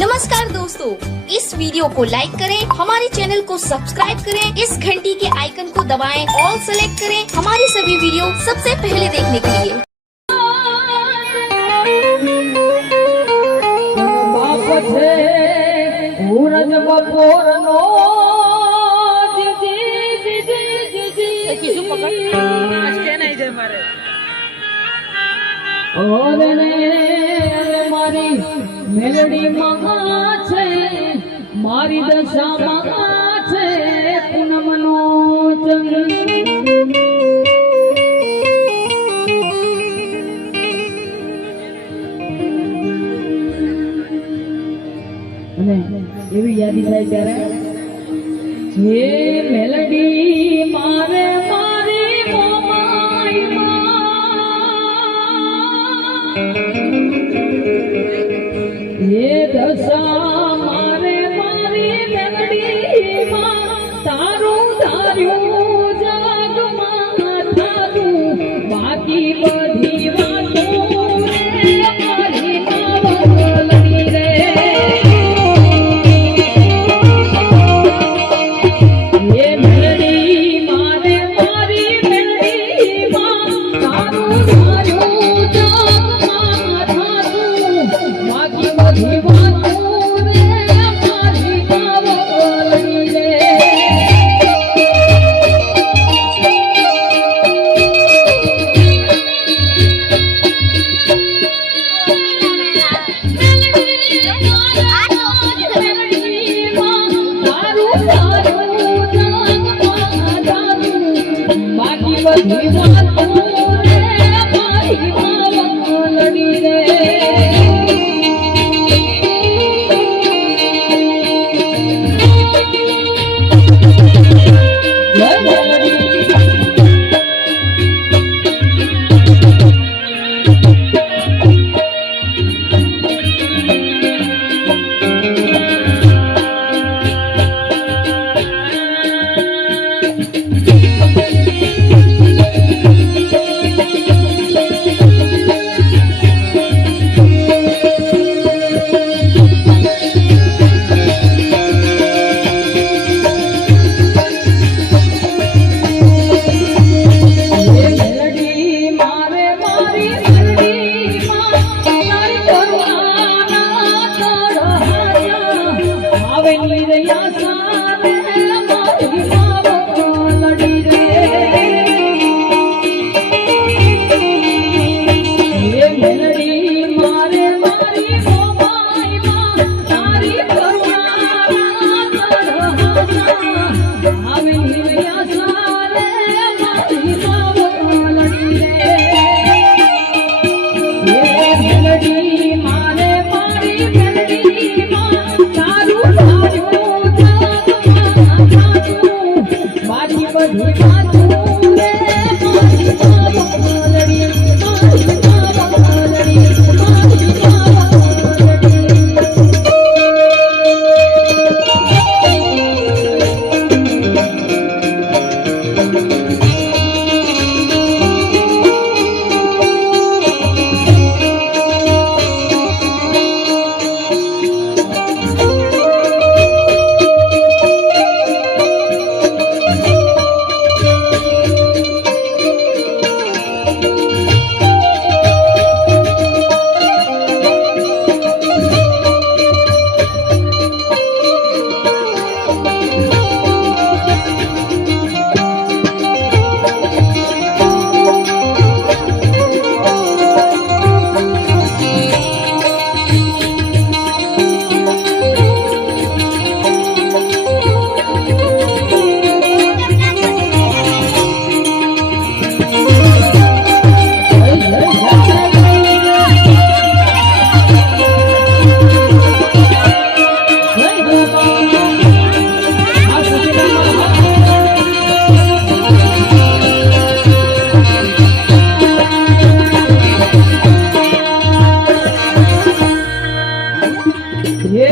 नमस्कार दोस्तों, इस वीडियो को लाइक करें, हमारे चैनल को सब्सक्राइब करें, इस घंटी के आइकन को दबाएं, ऑल सेलेक्ट करें हमारी सभी वीडियो सबसे पहले देखने के लिए। मेलडी महा छे मारी दशा महा छे पूनमनो चंद्र અને એવી યાદી થાય ત્યારે જે મેલડી મારે મારી મોમાઈ ये दशा मारे मारी मेलडी मां तारू धार्યું જગમાં થાતું બાકી બધી વાતો મારી માવલની રે ये मेलडी मारे मारी मेलडी मां तारू धार्યું જગમાં થાતું બાકી બધી ये